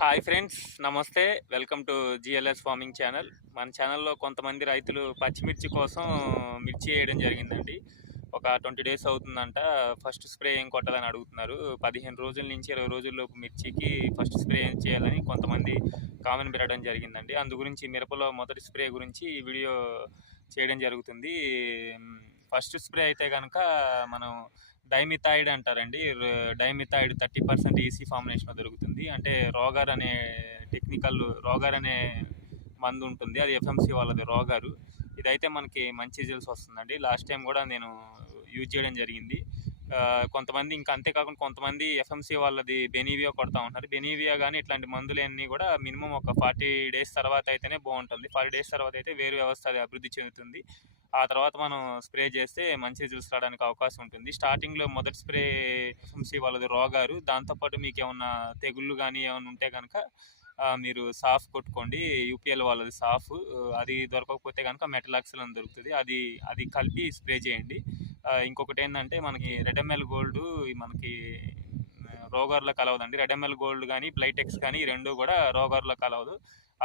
Hi friends, నమస్తే. Welcome to GLS farming channel. మన ఛానల్లో కొంతమంది రైతులు పచ్చిమిర్చి కోసం మిర్చి వేయడం జరిగిందండి. ఒక 20 డేస్ అవుతుందంట. ఫస్ట్ స్ప్రే ఏం కొట్టాలని అడుగుతున్నారు. 15 రోజుల నుంచి 20 రోజుల్లోపు మిర్చికి ఫస్ట్ స్ప్రే ఏం చేయాలని కొంతమంది కామెంట్ పెట్టడం జరిగిందండి. అందు గురించి మిరపలో మొదటి స్ప్రే గురించి ఈ వీడియో చేయడం జరుగుతుంది. ఫస్ట్ స్ప్రే అయితే కనుక మనం డైమిథాయిడ్ అంటారండి. డైమిథాయిడ్ 30% ఈసీ ఫార్ములేషన్లో దొరుకుతుంది. అంటే రోగర్ అనే రోగర్ అనే మందు ఉంటుంది. అది ఎఫ్ఎంసి వాళ్ళది రోగారు. ఇదైతే మనకి మంచి రిజల్ట్స్ వస్తుందండి. లాస్ట్ టైం కూడా నేను యూజ్ చేయడం జరిగింది. కొంతమంది ఇంకా అంతేకాకుండా కొంతమంది ఎఫ్ఎంసి వాళ్ళది బెనీవియా కొడతా ఉంటారు. బెనీవియా కానీ ఇట్లాంటి మందులన్నీ కూడా మినిమం ఒక 40 డేస్ తర్వాత అయితేనే బాగుంటుంది. 40 డేస్ తర్వాత అయితే వేరు వ్యవస్థ అది అభివృద్ధి చెందుతుంది. ఆ తర్వాత మనం స్ప్రే చేస్తే మంచి రిజల్ట్స్ రావడానికి అవకాశం ఉంటుంది. స్టార్టింగ్లో మొదటి స్ప్రే ఎఫ్ఎంసి వాళ్ళది రోగారు. దాంతోపాటు మీకు ఏమన్నా తెగుళ్ళు కానీ ఏమైనా ఉంటే కనుక మీరు సాఫ్ కొట్టుకోండి. యూపీఎల్ వాళ్ళది సాఫ్. అది దొరకకపోతే కనుక మెటలాక్సిల్ అని దొరుకుతుంది. అది కలిపి స్ప్రే చేయండి. ఇంకొకటి ఏంటంటే మనకి రెడ్ ఎంఎల్ గోల్డ్ మనకి రోగర్లో కలవదండి. రెడ్ ఎంఎల్ గోల్డ్ కానీ బ్లైటెక్స్ కానీ ఈ రెండు కూడా రోగర్లో కలవదు.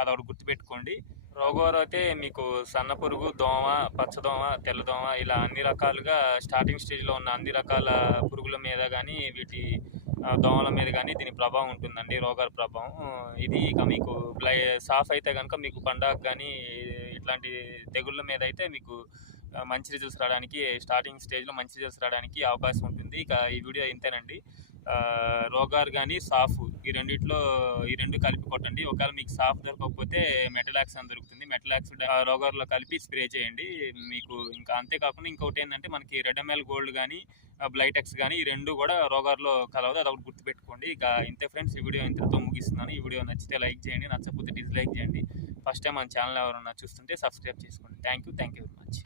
అదొకటి గుర్తుపెట్టుకోండి. రోగోర్ అయితే మీకు సన్న పురుగు, దోమ, పచ్చదోమ, తెల్లదోమ ఇలా అన్ని రకాలుగా స్టార్టింగ్ స్టేజ్లో ఉన్న అన్ని రకాల పురుగుల మీద కానీ వీటి దోమల మీద కానీ దీని ప్రభావం ఉంటుందండి, రోగర్ ప్రభావం. ఇది ఇక మీకు సాఫ్ అయితే కనుక మీకు పండగ కానీ ఇట్లాంటి తెగుళ్ళ మీద అయితే మీకు మంచి రిజల్ట్స్ రావడానికి స్టార్టింగ్ స్టేజ్లో మంచి రిజల్ట్స్ రావడానికి అవకాశం ఉంటుంది. ఇక ఈ వీడియో ఇంతేనండి. రోగార్ కానీ సాఫ్ ఈ రెండు కలిపి కొట్టండి. ఒకవేళ మీకు సాఫ్ దొరకకపోతే మెటలాక్స్ అని దొరుకుతుంది. మెటలాక్స్ రోగార్లో కలిపి స్ప్రే చేయండి. మీకు ఇంకా అంతేకాకుండా ఇంకొకటి ఏంటంటే మనకి రెడ్ ఎంఎల్ గోల్డ్ కానీ బ్లైటెక్స్ కానీ ఈ రెండు కూడా రోగార్లో కలవదు. అదొకటి గుర్తుపెట్టుకోండి. ఇక ఇంతే ఫ్రెండ్స్, ఈ వీడియో ఇంతతో ముగిస్తున్నాను. ఈ వీడియో నచ్చితే లైక్ చేయండి, నచ్చకపోతే డిస్లైక్ చేయండి. ఫస్ట్ టైం మన ఛానల్ ఎవరైనా చూస్తుంటే సబ్స్క్రైబ్ చేసుకోండి. Thank you very much.